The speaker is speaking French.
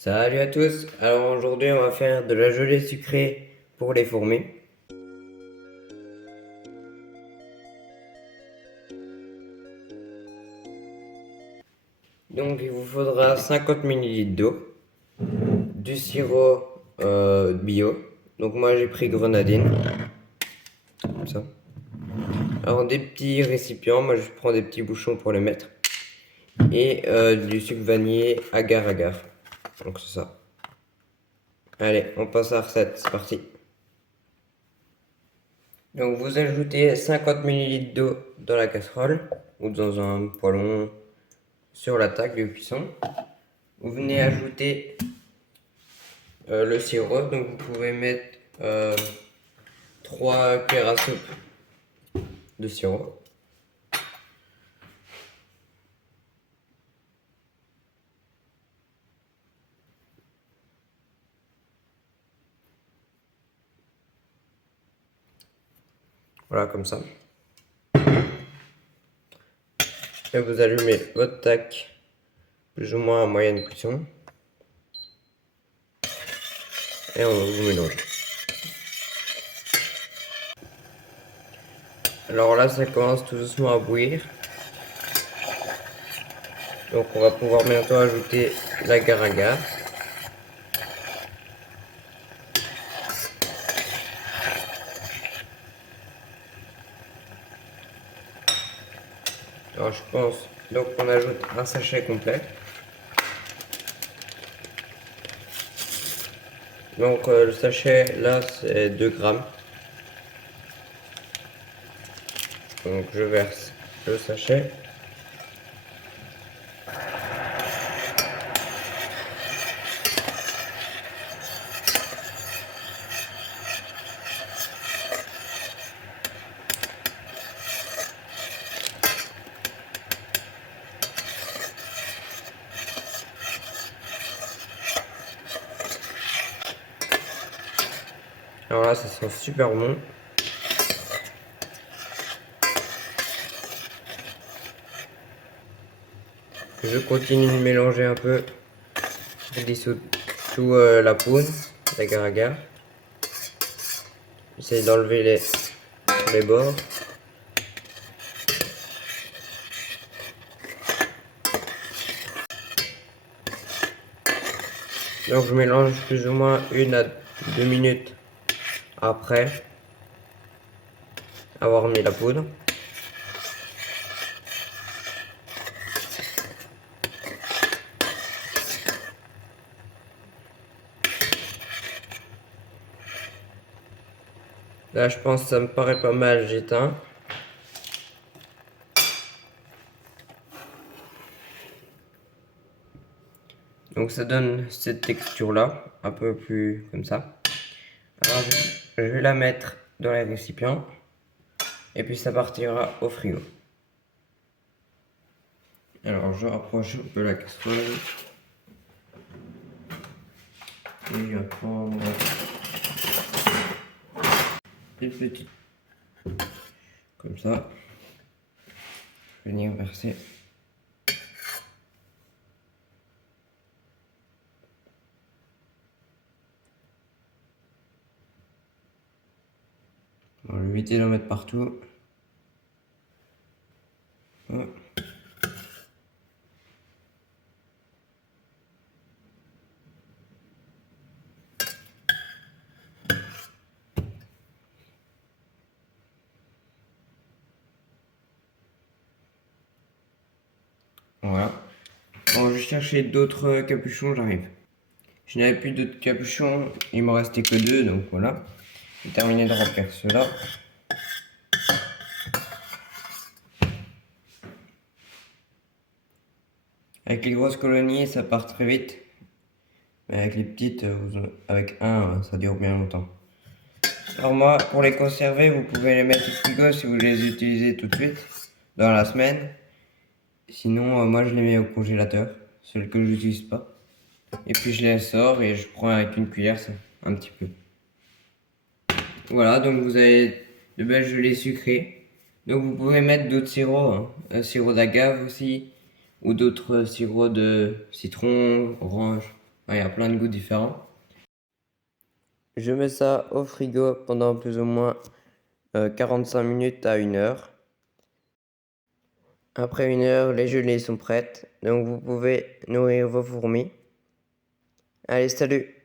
Salut à tous, alors aujourd'hui on va faire de la gelée sucrée pour les fourmis. Donc il vous faudra 50 ml d'eau, du sirop bio, donc moi j'ai pris grenadine, comme ça. Alors des petits récipients, moi je prends des petits bouchons pour les mettre, et du sucre vanillé agar-agar, donc c'est ça. Allez, on passe à la recette, c'est parti. Donc vous ajoutez 50 ml d'eau dans la casserole ou dans un poêlon sur la table de cuisson. Vous venez ajouter le sirop, donc vous pouvez mettre 3 cuillères à soupe de sirop. Voilà, comme ça. Et vous allumez votre tac, plus ou moins à moyenne cuisson. Et on vous mélange. Alors là, ça commence tout doucement à bouillir. Donc on va pouvoir bientôt ajouter l'agar-agar. Alors je pense, donc on ajoute un sachet complet. Donc le sachet là c'est 2 grammes. Donc je verse le sachet. Alors là ça sent super bon. Je continue de mélanger un peu pour dissoudre tout la poudre d'agar-agar. J'essaye d'enlever les bords. Donc je mélange plus ou moins 1 à 2 minutes après avoir mis la poudre. Là je pense que ça me paraît pas mal, j'éteins. Donc ça donne cette texture là, un peu plus comme ça. Alors je vais la mettre dans les récipients et puis ça partira au frigo. Alors je rapproche un peu la casserole et je vais prendre une petite comme ça. Je vais venir verser. On va éviter d'en mettre partout. Hop. Voilà. Bon, je vais chercher d'autres capuchons, j'arrive. Je n'avais plus d'autres capuchons, il me restait que 2, donc voilà. J'ai terminé de remplir ceux-là. Avec les grosses colonies, ça part très vite. Mais avec les petites, avec un, ça dure bien longtemps. Alors moi, pour les conserver, vous pouvez les mettre au frigo si vous les utilisez tout de suite, dans la semaine. Sinon, moi je les mets au congélateur, celles que je n'utilise pas. Et puis je les sors et je prends avec une cuillère, ça, un petit peu. Voilà, donc vous avez de belles gelées sucrées. Donc vous pouvez mettre d'autres sirops, hein. Un sirop d'agave aussi, ou d'autres sirops de citron, orange. Il y a plein de goûts différents. Je mets ça au frigo pendant plus ou moins 45 minutes à 1 heure. Après 1 heure, les gelées sont prêtes, donc vous pouvez nourrir vos fourmis. Allez, salut!